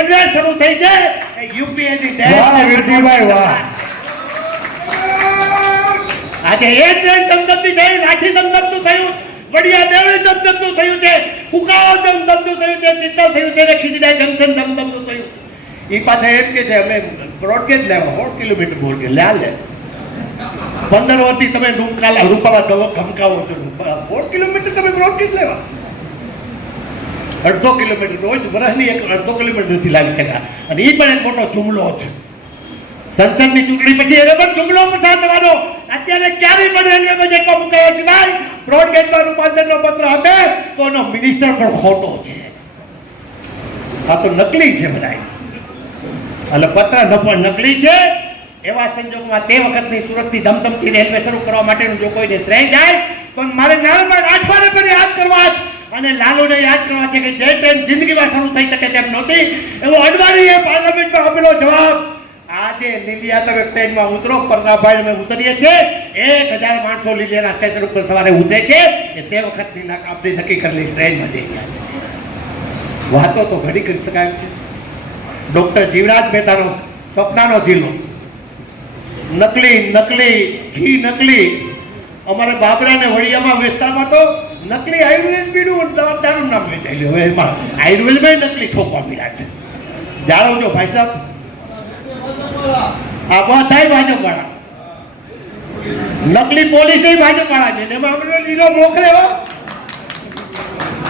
Railway શરૂ થઈ છે એ યુપીએ ની વાહ વીરજીભાઈ વાહ. આજે એ ટ્રેન ધમધમતી થઈ, લાઠી ધમધમતું થયું, વડિયા દેવળી ધમધમતું થયું છે, કુકાઓ ધમધમતું થયું છે, ચિત્તલ થયું છે, ખીજડા જંકશન ધમધમતું થયું. એ પાછા એમ કે છે અમે બ્રોડગેજ લેવા 100 કિલોમીટર બ્રોડગેજ લે 15 વર્ષથી તમે રૂપાલા ગવો ખમકાવો છો, 100 કિલોમીટર તમે બ્રોડગેજ લેવા 1.5 કિલોમીટર રોજ વર્ષની 1.5 કિલોમીટર નથી લાવી શકા. અને એ પણ એક મોટો જુમલો છે. સંસદની ચૂંટણી પછી એને પણ જુમલો પસાર થવાનો. અત્યારે ક્યારેય પણ રેલવેમાં જેટલો મુકાયો સિવાય બ્રોડગેજમાં રૂપાંતરનો પત્ર આપે તો એનો મિનિસ્ટર પણ ખોટો છે. આ તો નકલી છે બધા, એટલે પત્ર નકલી છે. એવા સંજોગોમાં તે વખતની સુરતથી ધમધમતી રેલવે શરૂ કરવા માટેનું જો કોઈને શ્રેય જાય તો મારે નારાયણ રાઠવાને પણ યાદ કરવા છે અને લાલુને યાદ કરવા છે કે જે ટ્રેન જિંદગીમાં શરૂ થઈ શકે તેમ નહોતી, એવો અડવાણીએ પાર્લામેન્ટમાં આપેલો જવાબ. આજે લીલિયા તમે ટ્રેનમાં ઉતરો, પરનાભાઈ અમે ઉતરીએ છીએ, 1000 માણસો લીલિયાના સ્ટેશન ઉપર સવારે ઉતરે છે કે તે વખતની આપણી નક્કી કરેલી ટ્રેનમાં જઈ ગયા છે. વાતો તો ઘણી કરી શકાય છે. ડોક્ટર જીવરાજ મહેતાનો સપનાનો જિલ્લો, નકલી ઘી નકલી. અમારે બાબરા ને વડિયામાં વિસ્તારમાં તો નકલી આયુર્વેદ પીડું દારૂ નામ વેચાયેલું. હવે એમાં આયુર્વેદમાં નકલી ઠોકવા પીડા છે. જાળવજો ભાઈ સાહેબ. આ બધા ભાજપ વાળા, નકલી પોલીસ ભાજપ વાળા છે. એમાં આપણે લીલો મોકલે હો,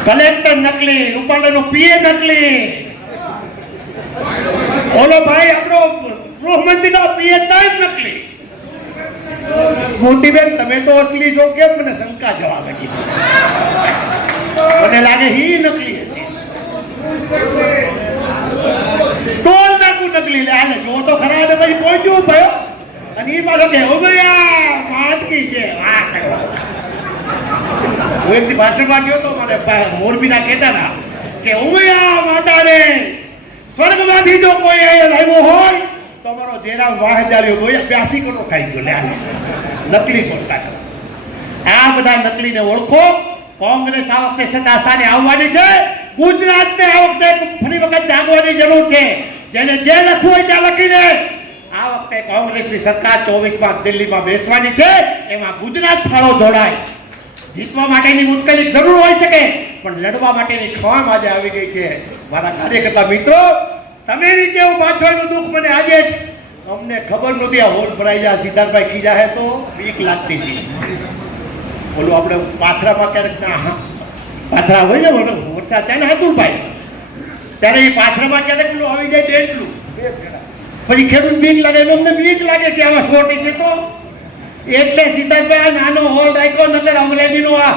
કલેક્ટર નકલી, રૂપાલાનો પીએ નકલી, ઓલો ભાઈ આપણો ગૃહમંત્રીનો પીએ તાય નકલી. સ્મૃતિબેન તમે તો અસલી છો, કેમ મને શંકા જવા લાગી? મને લાગે હી નકલી હશે. ટોલ નાખું નકલી લે હાલે જો તો ખરા. અને પછી પહોંચ્યું ભયો અને એ પાછો કે ઉભયા માતકી છે. વાહ કરવા હું એકથી ભાષણમાં ગયો તો, મને મોરબીના કહેતા હતા કે ઉભયા માતાને સ્વર્ગમાંથી જો કોઈ આવ્યો હોય તો અમારો જેરામ વાહજાર્યો 82 કરોડ ખાઈ ગયો. લે નકલી બોલતા. આ બધા નકલીને ઓળખો. કોંગ્રેસ આ વખતે સત્તા સ્થાને આવવાની છે. ગુજરાતને આ વખતે ફરી વખત જાગવાની જરૂર છે. જેને જે લખવું હોય ત્યાં લખી દે. આ વખતે કોંગ્રેસની સરકાર 24માં દિલ્હીમાં બેસવાની છે. એમાં ગુજરાત ફાળો જોડાય. જીતવા માટેની મુશ્કેલી જરૂર હોઈ શકે પણ લડવા માટેની ખવામ આજે આવી ગઈ છે. મારા કાર્યકર્તા મિત્રો, તમે રીતે હું પાછળનું દુઃખ મને આજે જ અમને ખબર નહોતી. આ હોલ ભરાઈ જાય, સિદ્ધાર્થભાઈ ખીજા હે તો બીક લાગતી હતી. બોલું આપણે પાથરામાં ક્યારેક પાથરા હોય ને વરસાદ ત્યાં ને હતુલભાઈ, ત્યારે એ પાથરામાં ક્યારેક પેલું આવી જાય એટલું પછી ખેડૂત બીક લાગે. અમને બીક લાગે છે આમાં 100 છે તો એટલે સિદ્ધાર્થભાઈ નાનો હોલ રાખ્યો. નગર અમરેલીનો આ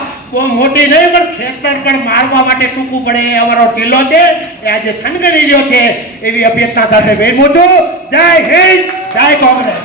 મોટી નહીં પણ ખેતર પણ મારવા માટે ટૂંકું પડે એ અમારો ટીલો છે. એ આજે થનગની રહ્યો છે. એવી અભ્યર્થના સાથે બેઠો છું. જય હિન્દ, જય કોંગ્રેસ.